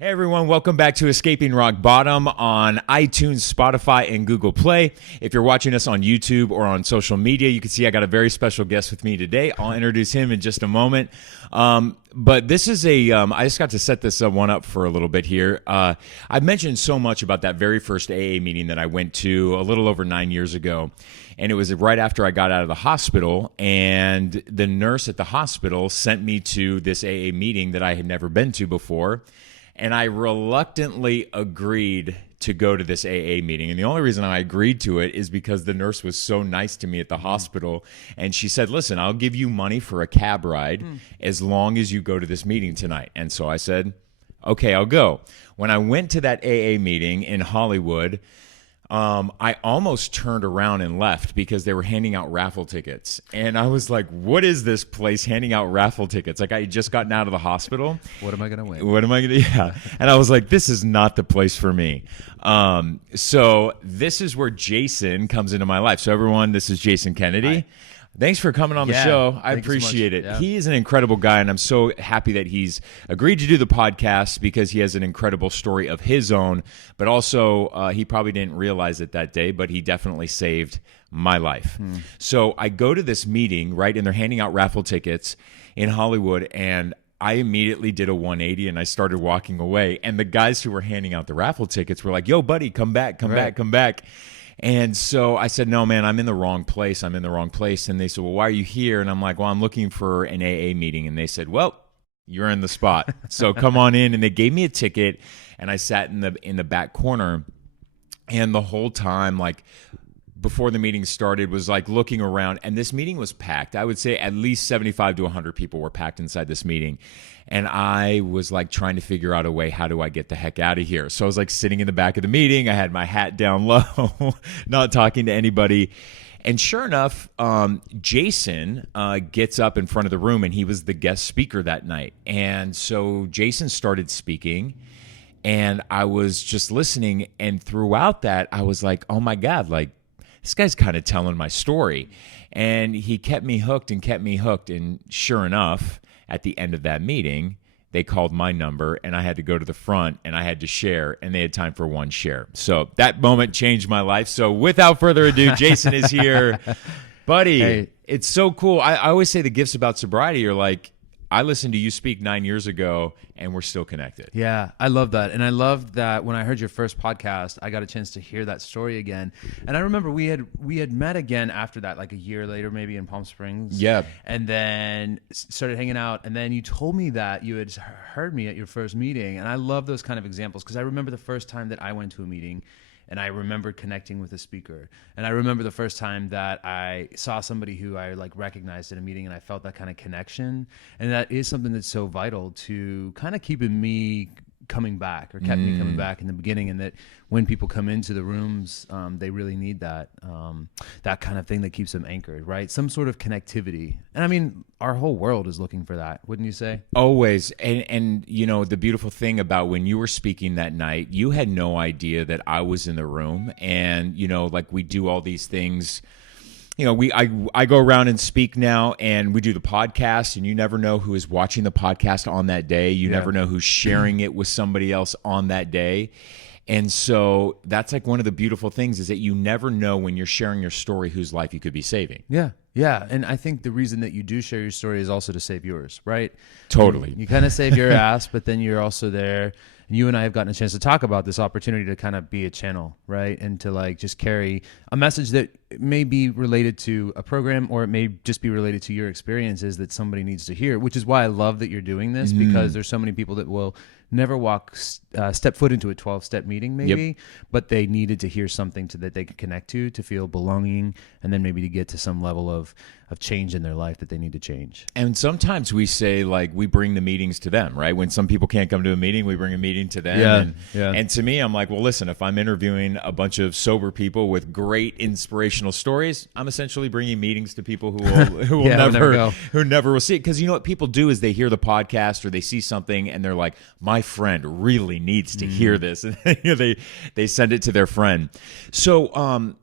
Hey everyone, welcome back to Escaping Rock Bottom on iTunes, Spotify, and Google Play. If you're watching us on YouTube or on social media, you can see I got a very special guest with me today. I'll introduce him in just a moment. But this is I just got to set this one up for a little bit here. I've mentioned so much about that very first AA meeting that I went to a little over 9 years ago. And it was right after I got out of the hospital, and the nurse at the hospital sent me to this AA meeting that I had never been to before. And I reluctantly agreed to go to this AA meeting. And the only reason I agreed to it is because the nurse was so nice to me at the hospital. And she said, listen, I'll give you money for a cab ride as long as you go to this meeting tonight. And so I said, okay, I'll go. When I went to that AA meeting in Hollywood, I almost turned around and left because they were handing out raffle tickets. And I was like, what is this place handing out raffle tickets? Like, I had just gotten out of the hospital. What am I going to win? What am I going to, yeah. And I was like, this is not the place for me. So this is where Jason comes into my life. So everyone, this is Jason Kennedy. Hi. Thanks for coming on the show. I appreciate it. Yeah. He is an incredible guy, and I'm so happy that he's agreed to do the podcast because he has an incredible story of his own, but also he probably didn't realize it that day, but he definitely saved my life. So I go to this meeting, right, and they're handing out raffle tickets in Hollywood, and I immediately did a 180 and I started walking away. And the guys who were handing out the raffle tickets were like, yo, buddy, come back, come back, come back. And so I said, no, man, I'm in the wrong place. I'm in the wrong place. And they said, well, why are you here? And I'm like, well, I'm looking for an AA meeting. And they said, well, you're in the spot. So come on in. And they gave me a ticket. And I sat in the back corner. And the whole time, like, before the meeting started, was like looking around, and this meeting was packed. I would say at least 75 to 100 people were packed inside this meeting. And I was like trying to figure out a way, how do I get the heck out of here? So I was like sitting in the back of the meeting. I had my hat down low, not talking to anybody. And sure enough, Jason gets up in front of the room, and he was the guest speaker that night. And so Jason started speaking, and I was just listening. And throughout that, I was like, oh my God, like, this guy's kind of telling my story. And he kept me hooked and kept me hooked. And sure enough, at the end of that meeting, they called my number, and I had to go to the front, and I had to share, and they had time for one share. So that moment changed my life. So without further ado, Jason is here. Buddy, hey. It's so cool. I always say the gifts about sobriety are like, I listened to you speak 9 years ago, and we're still connected. Yeah, I love that. And I love that when I heard your first podcast, I got a chance to hear that story again. And I remember we had met again after that, like a year later, maybe in Palm Springs. Yeah. And then started hanging out. And then you told me that you had heard me at your first meeting. And I love those kind of examples because I remember the first time that I went to a meeting, and I remember connecting with a speaker. And I remember the first time that I saw somebody who I like recognized at a meeting, and I felt that kind of connection. And that is something that's so vital to kind of keeping me coming back, or kept me coming back in the beginning. And that when people come into the rooms, they really need that kind of thing that keeps them anchored, right? Some sort of connectivity. And I mean, our whole world is looking for that, wouldn't you say? Always. And you know, the beautiful thing about when you were speaking that night, you had no idea that I was in the room. And, you know, like, we do all these things. You know, I go around and speak now, and we do the podcast, and you never know who is watching the podcast on that day. You never know who's sharing it with somebody else on that day. And so that's like one of the beautiful things, is that you never know when you're sharing your story whose life you could be saving. Yeah. Yeah. And I think the reason that you do share your story is also to save yours, right? Totally. You kind of save your ass, but then you're also there. And you and I have gotten a chance to talk about this opportunity to kind of be a channel, right? And to like just carry a message that may be related to a program, or it may just be related to your experiences that somebody needs to hear, which is why I love that you're doing this, because there's so many people that will never step foot into a 12-step meeting maybe, but they needed to hear something that they could connect to feel belonging, and then maybe to get to some level of change in their life that they need to change. And sometimes we say, like, we bring the meetings to them, right? When some people can't come to a meeting, we bring a meeting to them. And to me, I'm like, well, listen, if I'm interviewing a bunch of sober people with great inspirational stories, I'm essentially bringing meetings to people who never will see it. Because you know what people do is they hear the podcast, or they see something, and they're like, my friend really needs to hear this. And they send it to their friend. So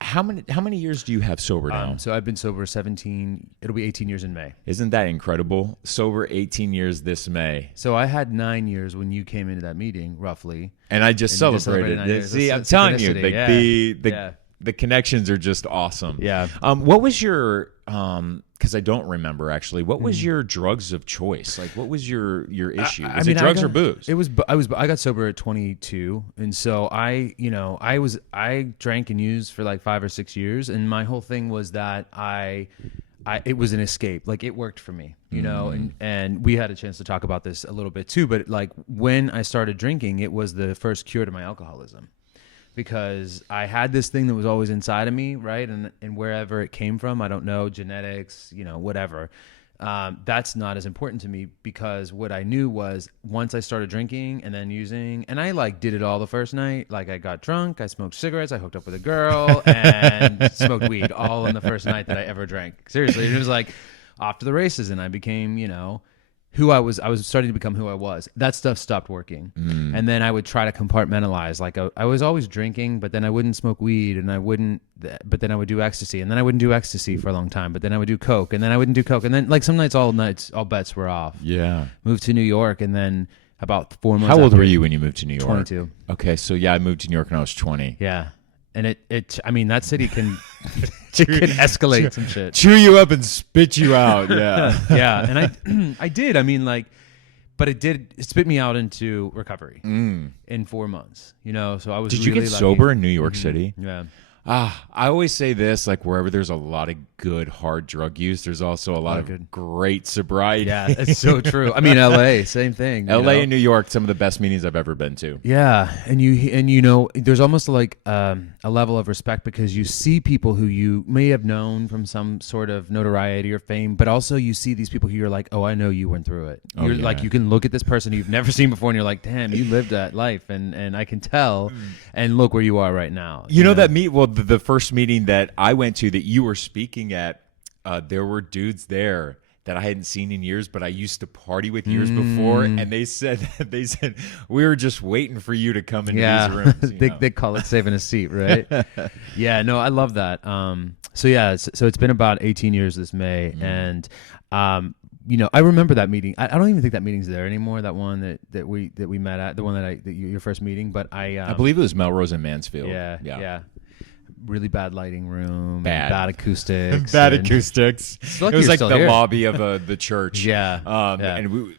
How many years do you have sober now? So I've been sober 17. It'll be 18 years in May. Isn't that incredible? Sober 18 years this May. So I had 9 years when you came into that meeting, roughly. And I just And you celebrated. just celebrated 9 years. See, I'm That's telling you, synchronicity. the connections are just awesome. Yeah. What was your because I don't remember actually. What was your drugs of choice? Like, what was your issue? Was it drugs or booze? It was. I got sober at 22, and so I drank and used for like 5 or 6 years, and my whole thing was that it was an escape. Like, it worked for me, you know, and we had a chance to talk about this a little bit too. But like, when I started drinking, it was the first cure to my alcoholism. Because I had this thing that was always inside of me, right? And wherever it came from, I don't know, genetics, you know, whatever. That's not as important to me, because what I knew was, once I started drinking and then using, and I like did it all the first night. Like, I got drunk, I smoked cigarettes, I hooked up with a girl, and smoked weed all in the first night that I ever drank. Seriously, it was like off to the races, and I became, you know, who I was starting to become who I was. That stuff stopped working. And then I would try to compartmentalize. Like, I was always drinking, but then I wouldn't smoke weed, and but then I would do ecstasy, and then I wouldn't do ecstasy for a long time, but then I would do coke, and then I wouldn't do coke. And then, like, some nights, all bets were off. Yeah. Moved to New York, and then about 4 months How old after, were you when you moved to New York? 22. Okay, so yeah, I moved to New York when I was 20. Yeah. And I mean, that city can escalate some shit. Chew you up and spit you out. Yeah. Yeah. And I did. I mean, like, but it spit me out into recovery in 4 months, you know? So I was Did really you get lucky. sober in New York City? Yeah. I always say this, like, wherever there's a lot of good hard drug use, there's also a lot of good. great sobriety. Yeah, it's so true. I mean, LA, same thing. LA you know? and New York, some of the best meetings I've ever been to. Yeah, and you know, there's almost like a level of respect, because you see people who you may have known from some sort of notoriety or fame, but also you see these people who you're like, oh, I know you went through it. You're like, you can look at this person who you've never seen before, and you're like, damn, you lived that life, and I can tell, and look where you are right now. You know that the first meeting that I went to that you were speaking at, there were dudes there that I hadn't seen in years, but I used to party with years before, and they said we were just waiting for you to come into these rooms. They call it saving a seat, right? Yeah, no, I love that. So it's been about 18 years this May, and you know, I remember that meeting. I don't even think that meeting's there anymore. That one that we met at, the one your first meeting, but I believe it was Melrose and Mansfield. Yeah. Really bad lighting room, bad acoustics, bad acoustics. It was like the here. lobby of the church. Yeah.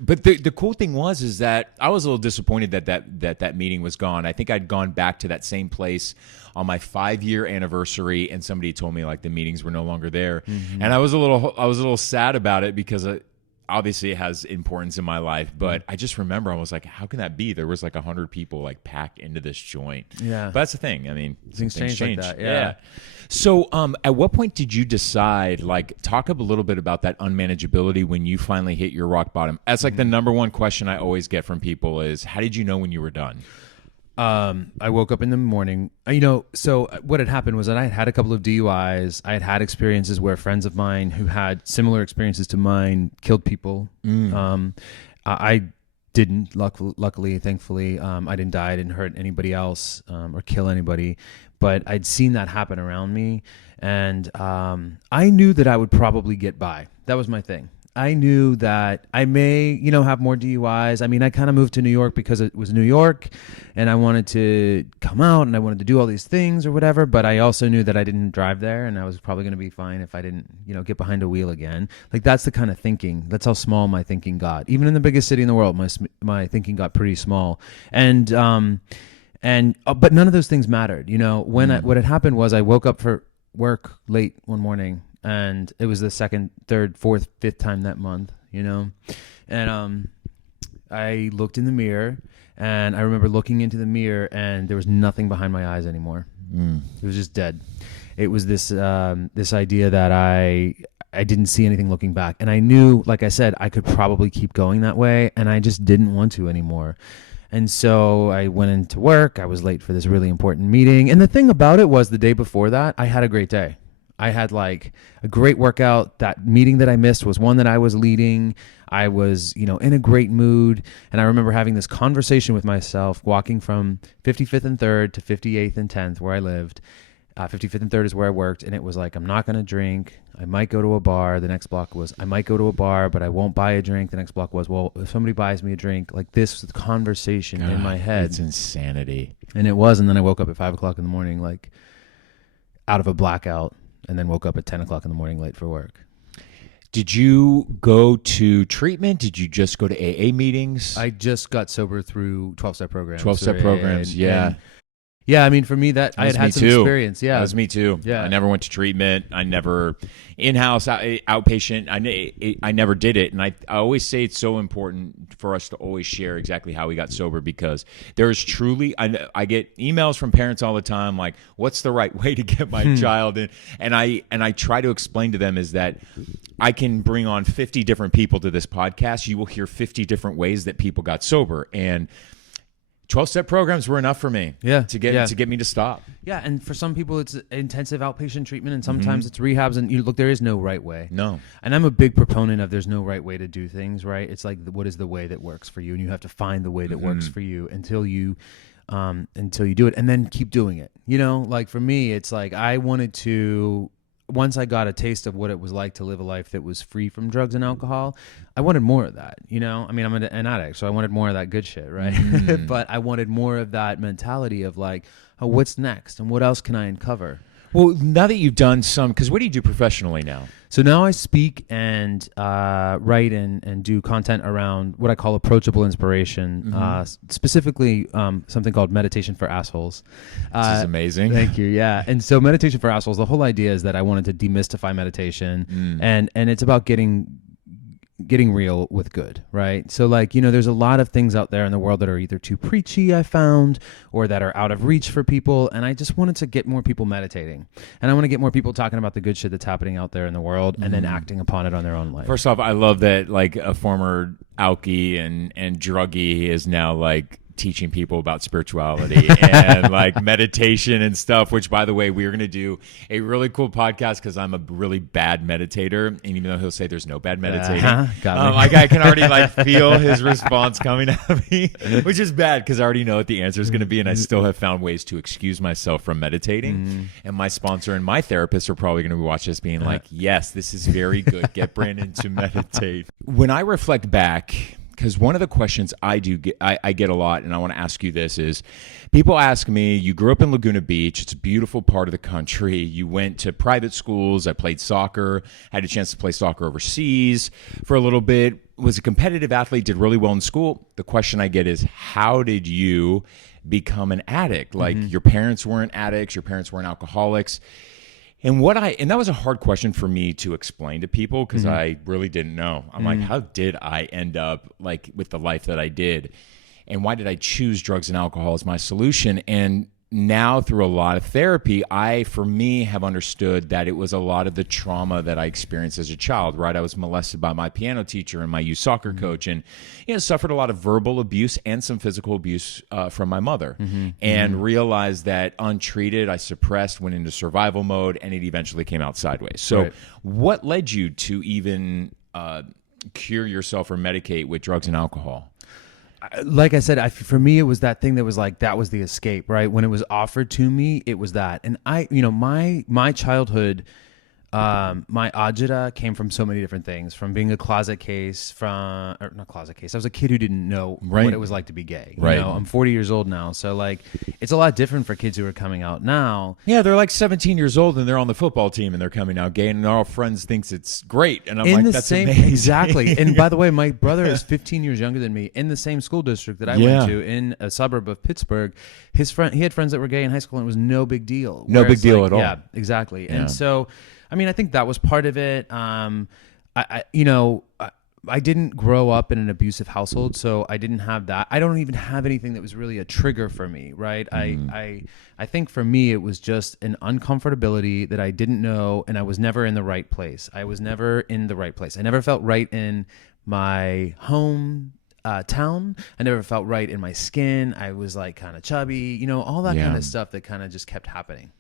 But the cool thing is that I was a little disappointed that meeting was gone. I think I'd gone back to that same place on my 5-year anniversary, and somebody told me like the meetings were no longer there, and I was a little sad about it, because obviously it has importance in my life, but I just remember I was like, how can that be? There was like 100 people like packed into this joint. Yeah. But that's the thing. I mean, things change like that. Yeah. So at what point did you decide, like, talk up a little bit about that unmanageability when you finally hit your rock bottom? That's like the number one question I always get from people is, how did you know when you were done? I woke up in the morning, you know, so what had happened was that I had a couple of DUIs. I had experiences where friends of mine who had similar experiences to mine killed people. I didn't, luckily, thankfully. I didn't die. I didn't hurt anybody else or kill anybody. But I'd seen that happen around me. And I knew that I would probably get by. That was my thing. I knew that I may, you know, have more DUIs. I mean, I kind of moved to New York because it was New York, and I wanted to come out, and I wanted to do all these things or whatever, but I also knew that I didn't drive there, and I was probably going to be fine if I didn't, you know, get behind a wheel again. Like, that's the kind of thinking. That's how small my thinking got. Even in the biggest city in the world, my thinking got pretty small. And but none of those things mattered. You know, what had happened was I woke up for work late one morning, and it was the second, third, fourth, fifth time that month, you know, and I looked in the mirror, and I remember looking into the mirror, and there was nothing behind my eyes anymore. It was just dead. It was this idea that I didn't see anything looking back, and I knew, like I said, I could probably keep going that way, and I just didn't want to anymore. And so I went into work. I was late for this really important meeting, and the thing about it was, the day before that, I had a great day. I had like a great workout. That meeting that I missed was one that I was leading. I was, you know, in a great mood. And I remember having this conversation with myself, walking from 55th and 3rd to 58th and 10th, where I lived, 55th and 3rd is where I worked, and it was like, I'm not going to drink. I might go to a bar. The next block was, I might go to a bar, but I won't buy a drink. The next block was, well, if somebody buys me a drink, like this was the conversation in my head. It's insanity. And it was, and then I woke up at 5 o'clock in the morning, like out of a blackout, and then woke up at 10 o'clock in the morning late for work. Did you go to treatment? Did you just go to AA meetings? I just got sober through 12-step programs. 12-step programs, yeah. Yeah, I mean, for me, that I had some experience. Yeah, that was me too. Yeah, I never went to treatment. I never in-house outpatient. I never did it, and I always say it's so important for us to always share exactly how we got sober, because there is truly I get emails from parents all the time like, "What's the right way to get my child in?" And I try to explain to them is that I can bring on 50 different people to this podcast. You will hear 50 different ways that people got sober, and 12-step programs were enough for me to get me to stop. Yeah, and for some people it's intensive outpatient treatment, and sometimes it's rehabs, and look, there is no right way. No. And I'm a big proponent of there's no right way to do things, right? It's like, what is the way that works for you? And you have to find the way that works for you until you do it, and then keep doing it. You know, like for me, it's like I wanted to, once I got a taste of what it was like to live a life that was free from drugs and alcohol, I wanted more of that, you know? I mean, I'm an addict, so I wanted more of that good shit, right? But I wanted more of that mentality of like, oh, what's next? And what else can I uncover? Well, now that you've done some, because what do you do professionally now? So now I speak and write and do content around what I call approachable inspiration, specifically something called meditation for assholes. This is amazing. Thank you. Yeah. And so meditation for assholes, the whole idea is that I wanted to demystify meditation, and it's about getting real with good, right? So like, you know, there's a lot of things out there in the world that are either too preachy, I found, or that are out of reach for people. And I just wanted to get more people meditating. And I want to get more people talking about the good shit that's happening out there in the world and then acting upon it on their own life. First off, I love that like a former alkie and druggie is now like teaching people about spirituality and like meditation and stuff, which by the way, we're going to do a really cool podcast because I'm a really bad meditator. And even though he'll say there's no bad meditating, like I can already like feel his response coming at me, which is bad because I already know what the answer is going to be. And I still have found ways to excuse myself from meditating. And my sponsor and my therapist are probably going to watch this being like, yes, this is very good. Get Brandon to meditate. When I reflect back, because one of the questions I get a lot, and I want to ask you this, is people ask me, you grew up in Laguna Beach. It's a beautiful part of the country. You went to private schools. I played soccer, had a chance to play soccer overseas for a little bit, was a competitive athlete, did really well in school. The question I get is, how did you become an addict? Like your parents weren't addicts, your parents weren't alcoholics. And that was a hard question for me to explain to people because I really didn't know. I'm like, how did I end up like with the life that I did? And why did I choose drugs and alcohol as my solution? And now through a lot of therapy, for me, have understood that it was a lot of the trauma that I experienced as a child, right? I was molested by my piano teacher and my youth soccer coach, and suffered a lot of verbal abuse and some physical abuse from my mother, and realized that untreated, I suppressed, went into survival mode, and it eventually came out sideways. So what led you to even cure yourself or medicate with drugs and alcohol? Like I said, for me, it was that thing that was like, that was the escape, right? When it was offered to me, it was that. And my childhood, my agita came from so many different things, from being a closet case, I was a kid who didn't know what it was like to be gay. You know? I'm 40 years old now. So like, it's a lot different for kids who are coming out now. Yeah. They're like 17 years old and they're on the football team and they're coming out gay and all friends thinks it's great. And I'm like, that's amazing. Exactly. And by the way, my brother is 15 years younger than me in the same school district that I went to in a suburb of Pittsburgh. He had friends that were gay in high school and it was no big deal. No big deal at all. Yeah, exactly. Yeah. And so, I mean, I think that was part of it. I didn't grow up in an abusive household, so I didn't have that. I don't even have anything that was really a trigger for me, right? I think for me, it was just an uncomfortability that I didn't know, and I was never in the right place. I never felt right in my home town. I never felt right in my skin. I was like kind of chubby, all that kind of stuff that kind of just kept happening.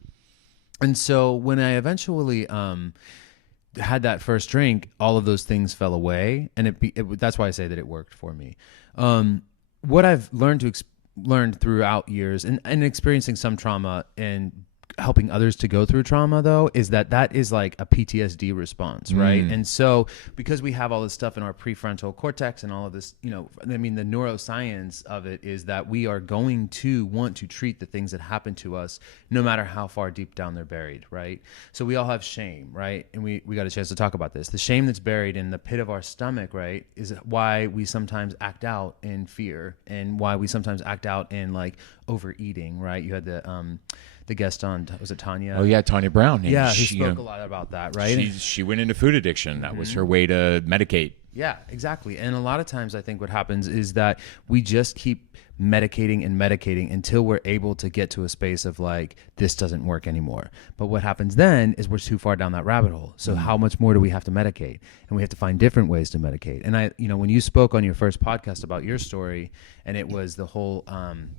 And so when I eventually had that first drink, all of those things fell away, and that's why I say that it worked for me. What I've learned throughout years and experiencing some trauma and helping others to go through trauma, though, is that is like a PTSD response, right? And so because we have all this stuff in our prefrontal cortex and all of this, you know, I mean, the neuroscience of it is that we are going to want to treat the things that happen to us no matter how far deep down they're buried, right? So we all have shame, right? And we got a chance to talk about this. The shame that's buried in the pit of our stomach, right, is why we sometimes act out in fear and why we sometimes act out in like overeating, right? You had the guest on, was it Tanya? Oh yeah, Tanya Brown. And Yeah, she spoke a lot about that, right? She went into food addiction. That was her way to medicate. Yeah, exactly. And a lot of times I think what happens is that we just keep medicating and medicating until we're able to get to a space of like, this doesn't work anymore. But what happens then is we're too far down that rabbit hole. So how much more do we have to medicate? And we have to find different ways to medicate. And you know, when you spoke on your first podcast about your story, and it was the whole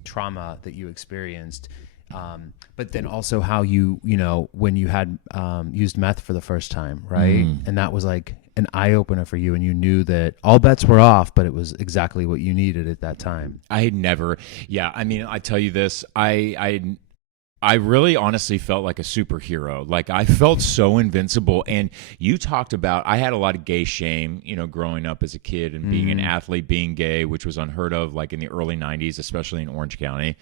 trauma that you experienced, but then also how you know, when you had used meth for the first time, right? And that was like an eye-opener for you, and you knew that all bets were off, but it was exactly what you needed at that time. I had never, I mean, I tell you this, I really honestly felt like a superhero. Like I felt so invincible. And you talked about, I had a lot of gay shame, you know, growing up as a kid and being an athlete, being gay, which was unheard of, like in the early 90s, especially in Orange County.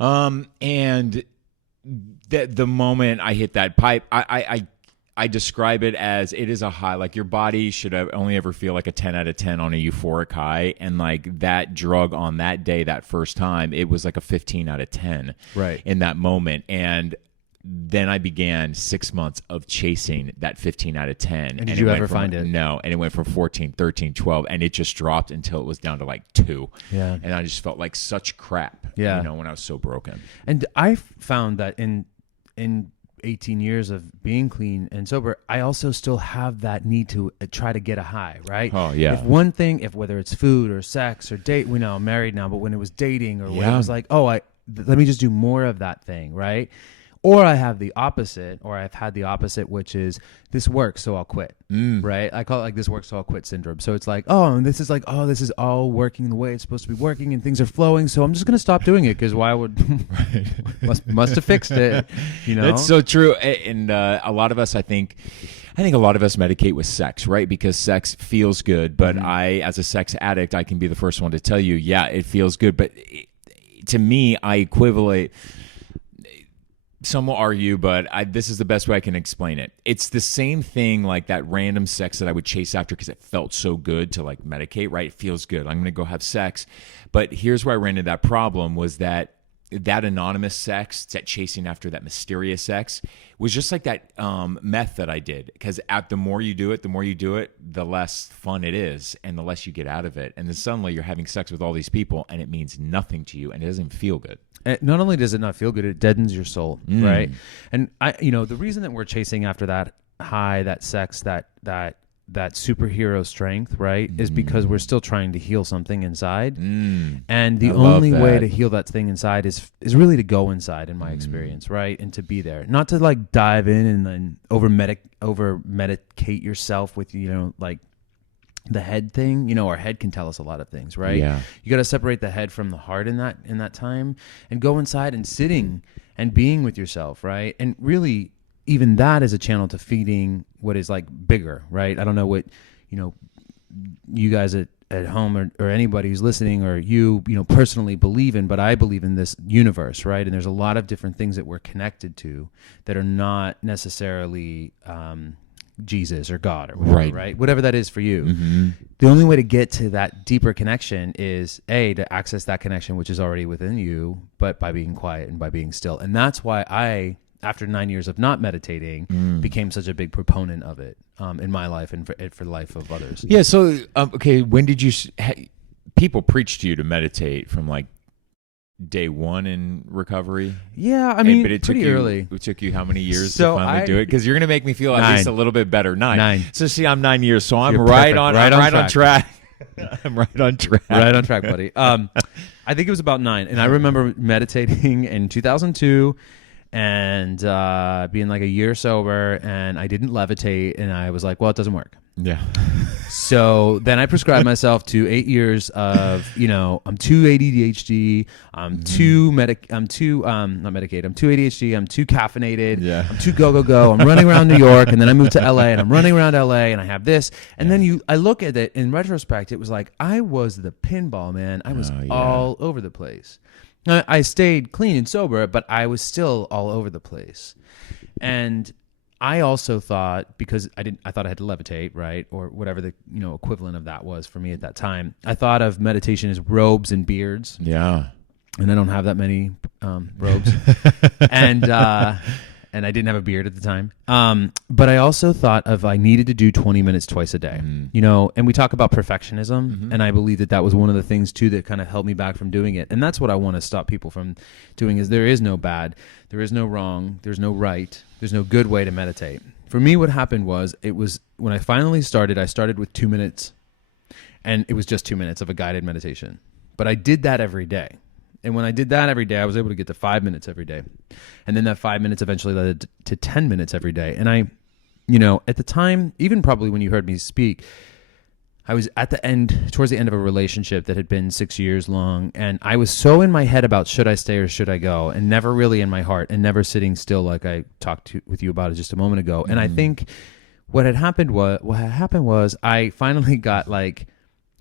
And the moment I hit that pipe, I describe it as it is a high. Like your body should only ever feel like a 10 out of 10 on a euphoric high. And like that drug on that day, that first time, it was like a 15 out of 10 right in that moment. And then I began 6 months of chasing that 15 out of 10. And did you ever find it? No. And it went from 14, 13, 12, and it just dropped until it was down to like 2. Yeah. And I just felt like such crap, yeah, you know, when I was so broken. And I found that in 18 years of being clean and sober, I also still have that need to try to get a high, right? Oh, yeah. If one thing, whether it's food or sex or date, we know I'm married now, but when it was dating or when it was like, let me just do more of that thing, right? Or I have the opposite, or I've had the opposite, which is this works, so I'll quit, right? I call it like this works, so I'll quit syndrome. So it's like, this is all working the way it's supposed to be working and things are flowing, so I'm just going to stop doing it because why would, must have fixed it, you know? That's so true. And a lot of us, I think a lot of us medicate with sex, right? Because sex feels good. But I, as a sex addict, I can be the first one to tell you, yeah, it feels good. But to me, I equivalent. Some will argue, but this is the best way I can explain it. It's the same thing like that random sex that I would chase after because it felt so good to like medicate, right? It feels good. I'm going to go have sex. But here's where I ran into that problem was that anonymous sex, that chasing after that mysterious sex was just like that meth that I did. Because the more you do it, the less fun it is and the less you get out of it. And then suddenly you're having sex with all these people and it means nothing to you and it doesn't feel good. Not only does it not feel good, it deadens your soul, right? And the reason that we're chasing after that high, that sex, that superhero strength, right, is because we're still trying to heal something inside. And the only way to heal that thing inside is really to go inside, in my experience, right? And to be there. Not to like dive in and then over medicate yourself with, like the head thing. Our head can tell us a lot of things, right? Yeah. You got to separate the head from the heart in that time and go inside and sitting and being with yourself, right? And really, even that is a channel to feeding what is like bigger, right? I don't know what, you guys at home or anybody who's listening or you personally believe in, but I believe in this universe, right? And there's a lot of different things that we're connected to that are not necessarily Jesus or God or whatever, right? Whatever that is for you. The only way to get to that deeper connection is to access that connection, which is already within you, but by being quiet and by being still. And that's why I, after 9 years of not meditating, became such a big proponent of it in my life and for the life of others. Yeah. So, okay. When did you, people preach to you to meditate from like day one in recovery? Yeah. I mean, but it pretty early. It took you how many years to finally do it? Because you're going to make me feel at 9. least a little bit better. 9. So see, I'm 9 years. So I'm You're right perfect. on track. I'm right on track. Right on track, buddy. I think it was about 9. And I remember meditating in 2002 and being like a year sober, and I didn't levitate, and I was like, well, it doesn't work. Yeah. So then I prescribed myself to 8 years of, I'm too ADHD, I'm too not medicated, I'm too ADHD, I'm too caffeinated, I'm too go. I'm running around New York, and then I moved to LA, and I'm running around LA, and I have this. And then I look at it in retrospect, it was like I was the pinball, man. I was all over the place. I stayed clean and sober, but I was still all over the place. And I also thought, because I thought I had to levitate, right? Or whatever the, equivalent of that was for me at that time. I thought of meditation as robes and beards. Yeah. And I don't have that many robes. And I didn't have a beard at the time. But I also thought of I needed to do 20 minutes twice a day, and we talk about perfectionism. And I believe that was one of the things too that kind of held me back from doing it. And that's what I want to stop people from doing is there is no bad, there is no wrong, there's no right, there's no good way to meditate. For me, what happened was when I finally started, I started with 2 minutes, and it was just 2 minutes of a guided meditation. But I did that every day. And when I did that every day, I was able to get to 5 minutes every day. And then that 5 minutes eventually led to 10 minutes every day. And I, at the time, even probably when you heard me speak, I was towards the end of a relationship that had been 6 years long. And I was so in my head about should I stay or should I go, and never really in my heart, and never sitting still like I talked with you about it just a moment ago. And I think what had happened was I finally got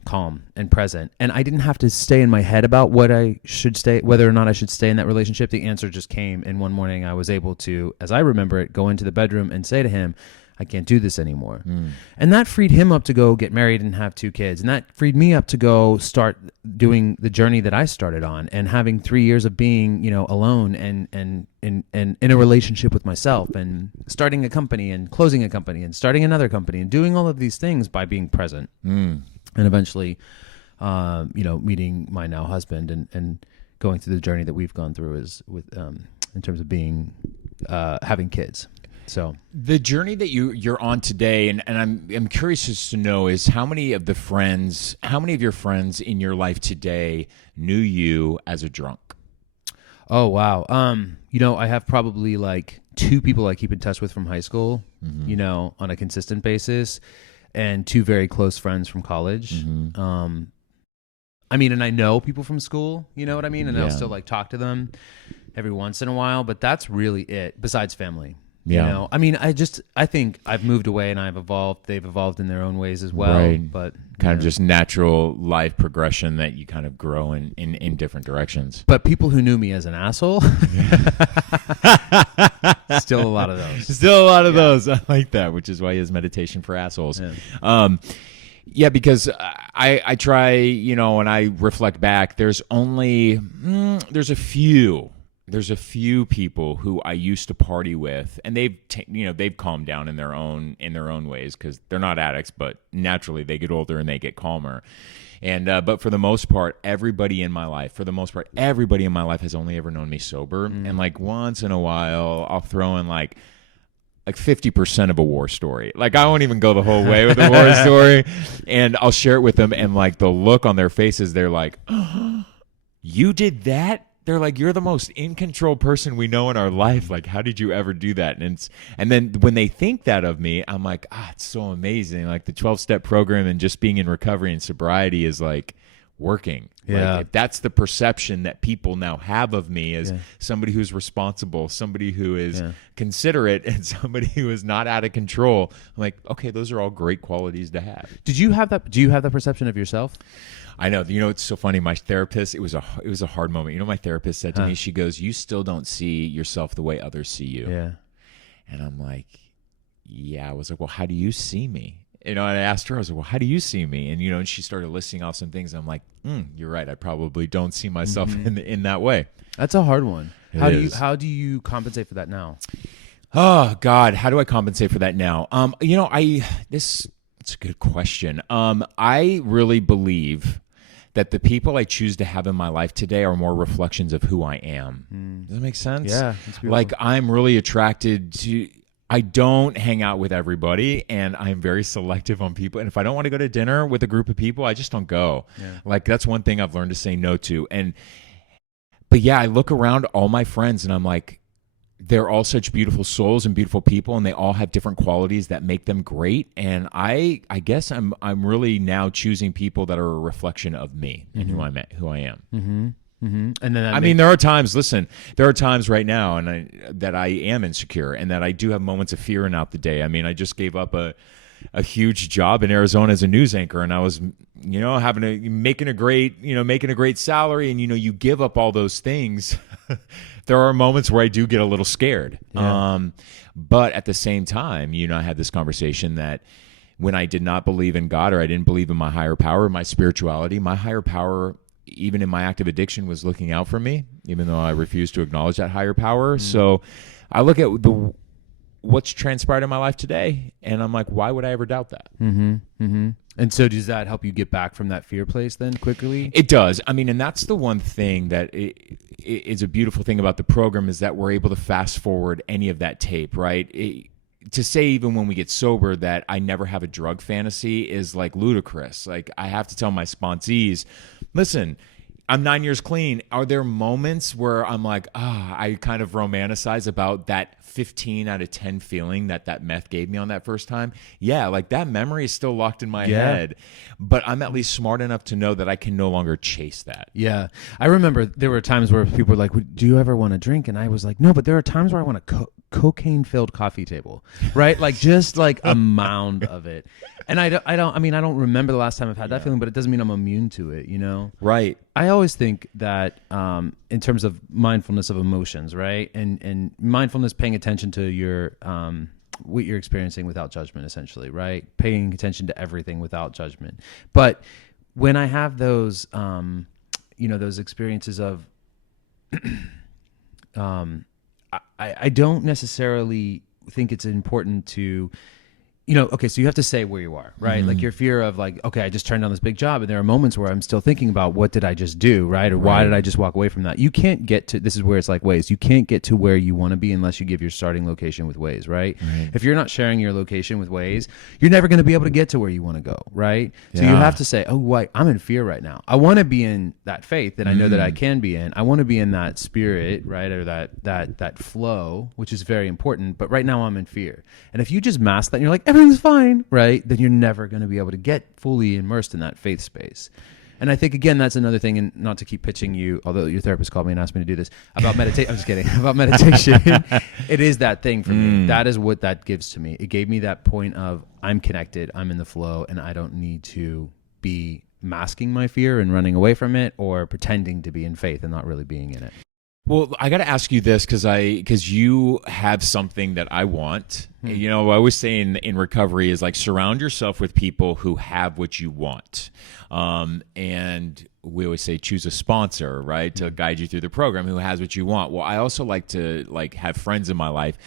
calm and present, and I didn't have to stay in my head about whether or not I should stay in that relationship. The answer just came, and one morning I was able to, as I remember it, go into the bedroom and say to him, I can't do this anymore. And that freed him up to go get married and have 2 kids, and that freed me up to go start doing the journey that I started on, and having 3 years of being alone and in a relationship with myself, and starting a company and closing a company and starting another company, and doing all of these things by being present. And eventually, meeting my now husband and going through the journey that we've gone through in terms of having kids. So the journey that you're on today, and I'm curious as to know is how many of your friends in your life today knew you as a drunk? Oh wow. I have probably 2 people I keep in touch with from high school, on a consistent basis. And 2 very close friends from college. And I know people from school, you know what I mean? And I'll still talk to them every once in a while, but that's really it, besides family. Yeah. I think I've moved away and I've evolved. They've evolved in their own ways as well. Right. But kind of just natural life progression that you kind of grow in different directions. But people who knew me as an asshole, still a lot of those. Still a lot of those. I like that, which is why he has meditation for assholes. Yeah. Because I try, when I reflect back, there's a few people who I used to party with, and they've calmed down in their own ways, because they're not addicts, but naturally they get older and they get calmer. And but for the most part, everybody in my life has only ever known me sober. And once in a while, I'll throw in like 50% of a war story. I won't even go the whole way with the war story, and I'll share it with them, and the look on their faces, they're like, oh, "You did that?" They're like, "You're the most in control person we know in our life. How did you ever do that?" And then when they think that of me, I'm like, it's so amazing. The 12-step program and just being in recovery and sobriety is working. Yeah. If that's the perception that people now have of me as somebody who's responsible, somebody who is considerate, and somebody who is not out of control, I'm like, okay, those are all great qualities to have. Do you have that perception of yourself? I know. It's so funny. My therapist, it was a hard moment. My therapist said to me, she goes, "You still don't see yourself the way others see you." Yeah. And I'm like, yeah. I was like, well, how do you see me? And I asked her, I was like, well, how do you see me? And, and she started listing off some things. I'm like, you're right. I probably don't see myself in that way. That's a hard one. How do you compensate for that now? Oh God. How do I compensate for that now? It's a good question. I really believe that the people I choose to have in my life today are more reflections of who I am. Does that make sense? Yeah. I'm really attracted to, I don't hang out with everybody, and I'm very selective on people. And if I don't want to go to dinner with a group of people, I just don't go. Yeah. That's one thing I've learned to say no to. But yeah, I look around all my friends and I'm like, they're all such beautiful souls and beautiful people, and they all have different qualities that make them great. And I guess I'm really now choosing people that are a reflection of me and who I am. Mm-hmm. Mm-hmm. And then I mean, there are times. Listen, there are times right now, that I am insecure, and that I do have moments of fear and out the day. I mean, I just gave up a huge job in Arizona as a news anchor, and I was, making a great salary, and you give up all those things. There are moments where I do get a little scared. Yeah. But at the same time, I had this conversation that when I did not believe in God, or I didn't believe in my higher power, my spirituality, my higher power, even in my active addiction, was looking out for me, even though I refused to acknowledge that higher power. So I look at what's transpired in my life today, and I'm like, why would I ever doubt that? Mm-hmm. Mm-hmm. And so does that help you get back from that fear place then quickly? It does. I mean, and that's the one thing that is a beautiful thing about the program, is that we're able to fast forward any of that tape, right? To say even when we get sober that I never have a drug fantasy is like ludicrous. Like, I have to tell my sponsees, listen, I'm 9 years clean. Are there moments where I'm like, I kind of romanticize about that 15 out of 10 feeling that meth gave me on that first time? Yeah, like that memory is still locked in my head, but I'm at least smart enough to know that I can no longer chase that. Yeah. I remember there were times where people were like, do you ever want to drink? And I was like, no, but there are times where I want a cocaine-filled coffee table, right? Like just like a mound of it. And I don't remember the last time I've had that feeling, but it doesn't mean I'm immune to it, Right. I always think that in terms of mindfulness of emotions, right? And mindfulness, paying attention to your what you're experiencing without judgment, essentially, right? Paying attention to everything without judgment. But when I have those, those experiences of, I don't necessarily think it's important to, okay, so you have to say where you are, right? Like your fear of like, okay, I just turned down this big job, and there are moments where I'm still thinking about what did I just do, right? Or why did I just walk away from that? You can't get to, this is where it's like Waze. You can't get to where you want to be unless you give your starting location with Waze, right? If you're not sharing your location with Waze, you're never going to be able to get to where you want to go, right? So you have to say, oh, wait, I'm in fear right now. I want to be in that faith that I know that I can be in. I want to be in that spirit, right? Or that flow, which is very important. But right now I'm in fear. And if you just mask that and you're like, everything's fine, right? Then you're never going to be able to get fully immersed in that faith space. And I think, again, that's another thing, and not to keep pitching you, although your therapist called me and asked me to do this, about meditation. I'm just kidding. About meditation. It is that thing for me. That is what that gives to me. It gave me that point of I'm connected, I'm in the flow, and I don't need to be masking my fear and running away from it, or pretending to be in faith and not really being in it. Well, I got to ask you this because you have something that I want. I always say in recovery is like surround yourself with people who have what you want. And we always say choose a sponsor, right, to guide you through the program who has what you want. Well, I also like to have friends in my life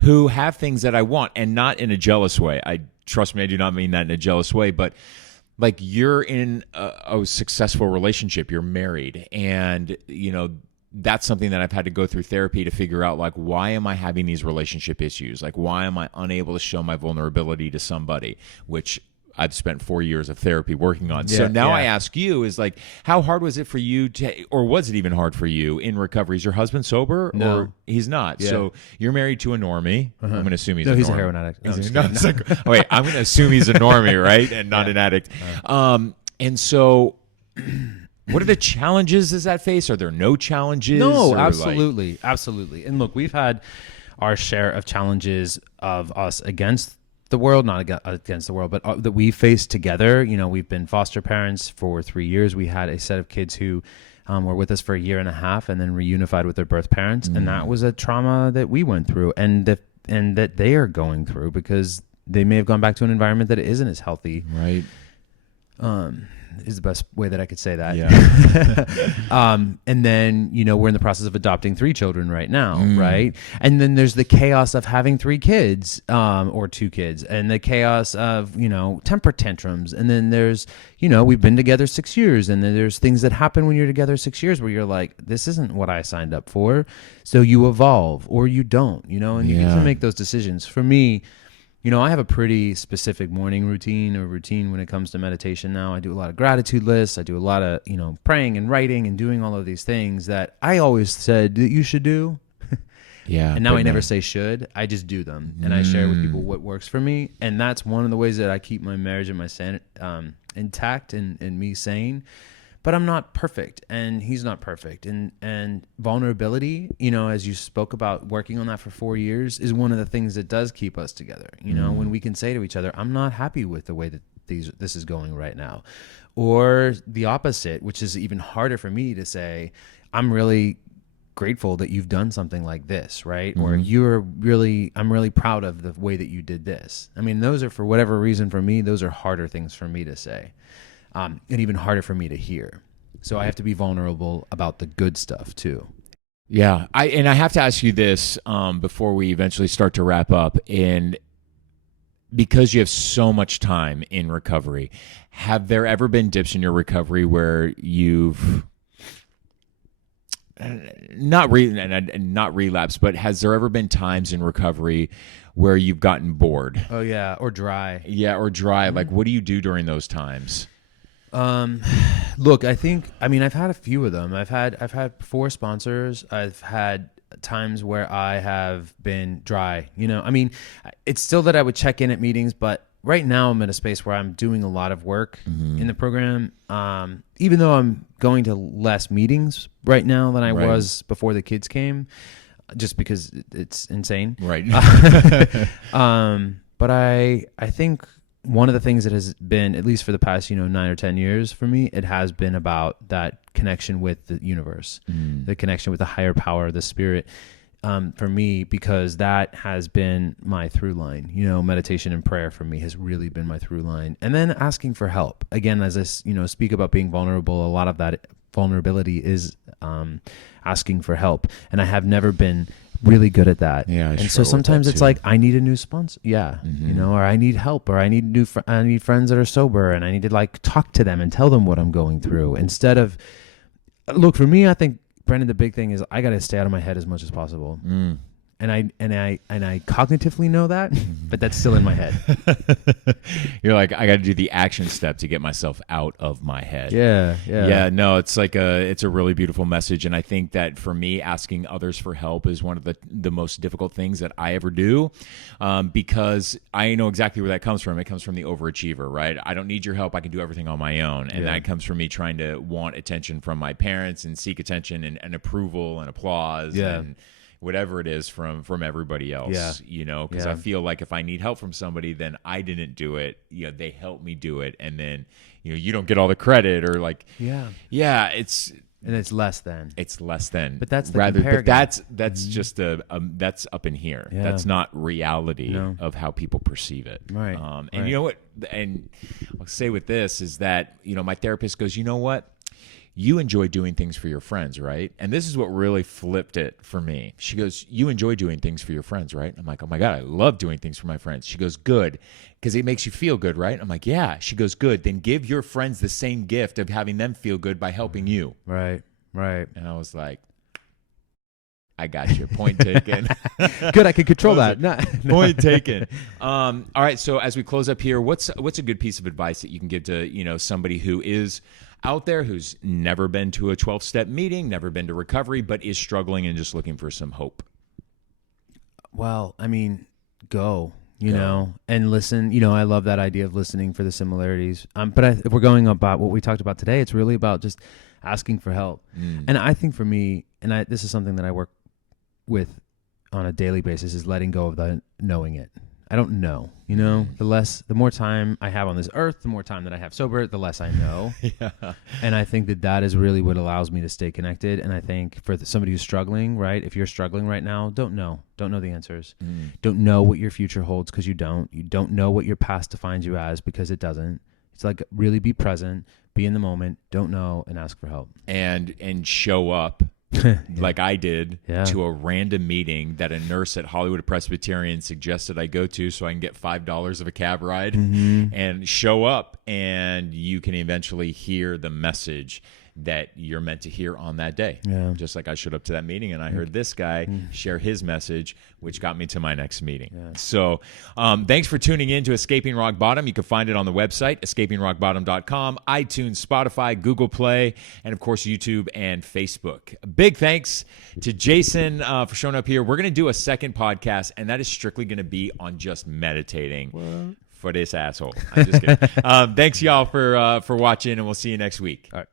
who have things that I want, and not in a jealous way. Trust me, I do not mean that in a jealous way, but like you're in a successful relationship, you're married, and that's something that I've had to go through therapy to figure out, like, why am I having these relationship issues? Like, why am I unable to show my vulnerability to somebody, which I've spent 4 years of therapy working on. So now I ask you, is like, how hard was it for you to, or was it even hard for you in recovery? Is your husband sober? No. Or he's not? Yeah. So you're married to a normie. I'm going to assume he's a heroin addict. Wait, I'm going to assume he's a normie, right? And not an addict. And so... What are the challenges does that face? Are there no challenges? No, absolutely. Absolutely. And look, we've had our share of challenges of us against the world, not against the world, but that we faced together. We've been foster parents for 3 years. We had a set of kids who were with us for a year and a half and then reunified with their birth parents. And that was a trauma that we went through and that they are going through because they may have gone back to an environment that isn't as healthy. Right. Is the best way that I could say that. Yeah. And then, we're in the process of adopting 3 children right now, right? And then there's the chaos of having 3 kids or 2 kids, and the chaos of, temper tantrums. And then there's, we've been together 6 years, and then there's things that happen when you're together 6 years where you're like, this isn't what I signed up for. So you evolve or you don't, and you get to make those decisions. For me, I have a pretty specific morning routine when it comes to meditation now. I do a lot of gratitude lists. I do a lot of, praying and writing and doing all of these things that I always said that you should do. Yeah. And now but I never no. say should. I just do them, and I share with people what works for me. And that's one of the ways that I keep my marriage and my sanity intact and me sane. But I'm not perfect, and he's not perfect. And vulnerability, as you spoke about, working on that for 4 years is one of the things that does keep us together. When we can say to each other, I'm not happy with the way that this is going right now. Or the opposite, which is even harder for me to say, I'm really grateful that you've done something like this, right? Or I'm really proud of the way that you did this. I mean, those are, for whatever reason, for me, those are harder things for me to say. And even harder for me to hear. So I have to be vulnerable about the good stuff too. Yeah. I have to ask you this before we eventually start to wrap up. And because you have so much time in recovery, have there ever been dips in your recovery where you've not relapsed, but has there ever been times in recovery where you've gotten bored? Oh yeah, or dry. Yeah, or dry. Like, what do you do during those times? Look, I've had a few of them. I've had 4 sponsors. I've had times where I have been dry, it's still that I would check in at meetings, but right now I'm in a space where I'm doing a lot of work in the program. Even though I'm going to less meetings right now than I was before the kids came, just because it's insane. Right. But I think one of the things that has been, at least for the past, 9 or 10 years for me, it has been about that connection with the universe, the connection with the higher power, the spirit, for me, because that has been my through line. Meditation and prayer for me has really been my through line. And then asking for help. Again, as I, speak about being vulnerable, a lot of that vulnerability is asking for help. And I have never been really good at that. Yeah, and so sometimes it's like, I need a new sponsor. Yeah. Or I need help, or I need I need friends that are sober, and I need to talk to them and tell them what I'm going through, instead of, look, for me, I think, Brendan, the big thing is I got to stay out of my head as much as possible. And I cognitively know that, but that's still in my head. You're like, I got to do the action step to get myself out of my head. Yeah. No, it's a really beautiful message. And I think that for me, asking others for help is one of the most difficult things that I ever do, because I know exactly where that comes from. It comes from the overachiever, right? I don't need your help. I can do everything on my own. And that comes from me trying to want attention from my parents and seek attention and approval and applause. And whatever it is from everybody else, because I feel like if I need help from somebody, then I didn't do it, they helped me do it. And then, you don't get all the credit, or and it's less than, but that's the but that's just that's up in here. That's not reality of how people perceive it. Right. And you know what, and I'll say with this is that, my therapist goes, you know what? You enjoy doing things for your friends, right? And this is what really flipped it for me. She goes, you enjoy doing things for your friends, right? I'm like, oh my God, I love doing things for my friends. She goes, good, because it makes you feel good, right? I'm like, yeah. She goes, good. Then give your friends the same gift of having them feel good by helping you. Right. And I was like, I got you. Point taken. Good, I can control that. Point taken. All right, so as we close up here, what's a good piece of advice that you can give to, somebody who is out there, who's never been to a 12-step meeting, never been to recovery, but is struggling and just looking for some hope? Well, go, and listen. I love that idea of listening for the similarities. But if we're going about what we talked about today, it's really about just asking for help. And I think for me, and this is something that I work with on a daily basis, is letting go of the knowing it. I don't know, the more time I have on this earth, the more time that I have sober, the less I know. And I think that is really what allows me to stay connected. And I think for somebody who's struggling, right? If you're struggling right now, don't know the answers. Don't know what your future holds, because you don't know what your past defines you as, because it doesn't. It's like, really be present, be in the moment, don't know, and ask for help. And show up. Like I did to a random meeting that a nurse at Hollywood Presbyterian suggested I go to so I can get $5 of a cab ride, and show up, and you can eventually hear the message that you're meant to hear on that day. Yeah. Just like I showed up to that meeting and I heard this guy share his message, which got me to my next meeting. Yeah. So thanks for tuning in to Escaping Rock Bottom. You can find it on the website, escapingrockbottom.com, iTunes, Spotify, Google Play, and of course, YouTube and Facebook. Big thanks to Jason for showing up here. We're going to do a second podcast, and that is strictly going to be on just meditating for this asshole. I'm just kidding. Thanks, y'all, for watching, and we'll see you next week. All right.